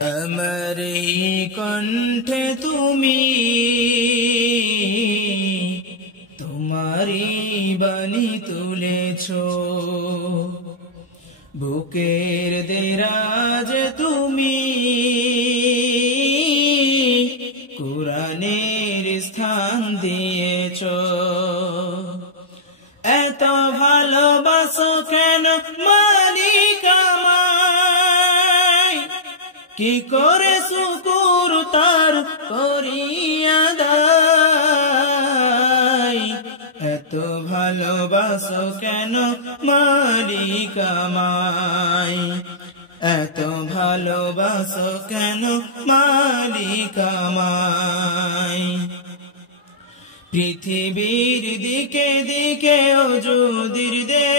আমার এই কণ্ঠে তুমি তোমারি বাণী তুলেছো, বুকের দেরাজ তুমি কুরআনের স্থান দিয়েছো। এত ভালোবাসো কেন মালিক আমায়, কি করে শুকুর তার করিয়া দাই। এত ভালোবাসো কেন মালিক আমায়, এত ভালোবাসো কেন মালিক আমায়। পৃথিবীর দিকে দিকে ওজুদির দে,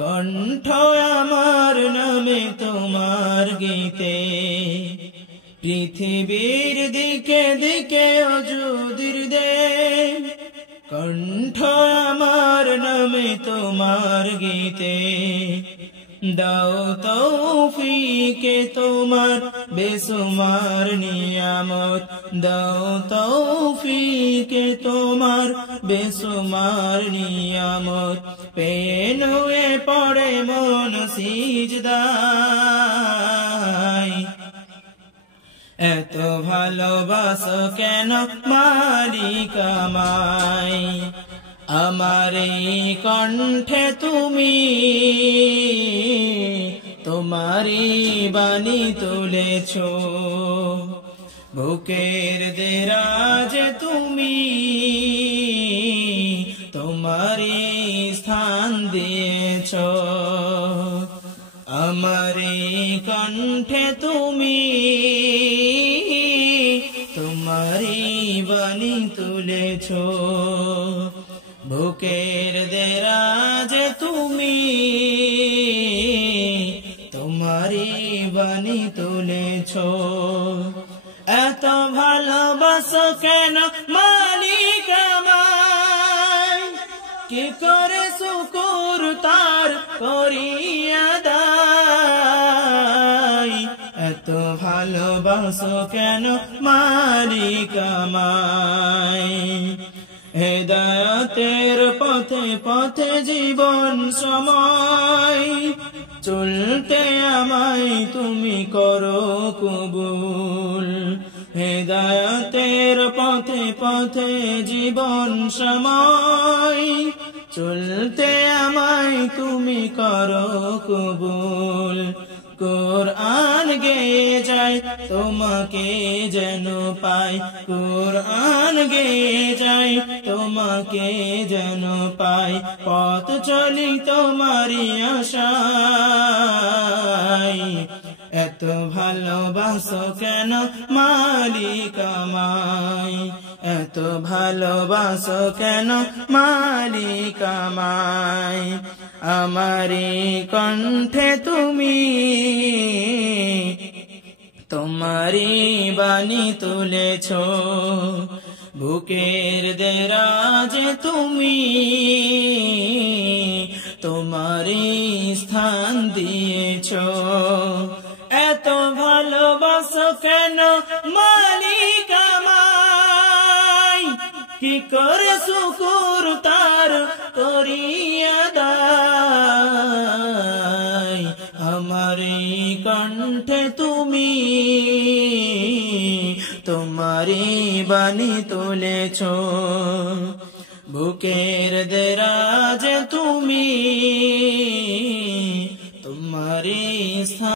কণ্ঠ আমার নামে তোমার গীতে। পৃথিবীর দিকে দিকে ওজুদির দে, কণ্ঠ আমার নামে তোমার গীতে। দাও তৌফিকে তোমার বেসুমার নিয়ামত, দাও তৌফিকে তোমার বেসুমার নিয়ামত। পেয়ে নুয়ে পড়ে মন সিজদায়, এত ভালোবাসো কেন মালিক আমায়। আমার এই কণ্ঠে তুমি তোমারি বাণী তুলেছো, বুকের দেরাজ তুমি তোমারি স্থান দিয়েছো। আমার এই কণ্ঠে তুমি তোমারি বাণী তুলেছো, বুকের দেরাজ তুমি তোমারি বাণী তুলেছো। এত ভালোবাসো কেন মালিক আমায়, কি করে শুকুর তার করিয়া দাই। এত ভালোবাসো কেন মালিক আমায়। হেদায়েতের পথে পথে জীবন সময়, চলতে আমায় তুমি করো কবুল। হেদায়েতের পথে পথে জীবন সময়, চলতে আমায় তুমি করো কবুল। কুরআন গেয়ে যায় তোমাকে যেন পাই, কুরআন গেয়ে যায় তোমাকে যেন পাই। পথ চলি তোমারি আশায়, এত ভালোবাসো কেন মালিক আমায়, এত ভালোবাসো কেন মালিক আমায়। আমারি কণ্ঠে তুমি তোমারি বাণী তুলেছো, বুকের দেরাজ তুমি তোমারি স্থান দিয়েছো। এত ভালোবাসো কেন মালিক আমায়, কি করে শুকুর তার করিয়া দাই। আমার এই কণ্ঠে তুমি তোমারি বাণী তুলেছো, বুকের দেরাজ তুমি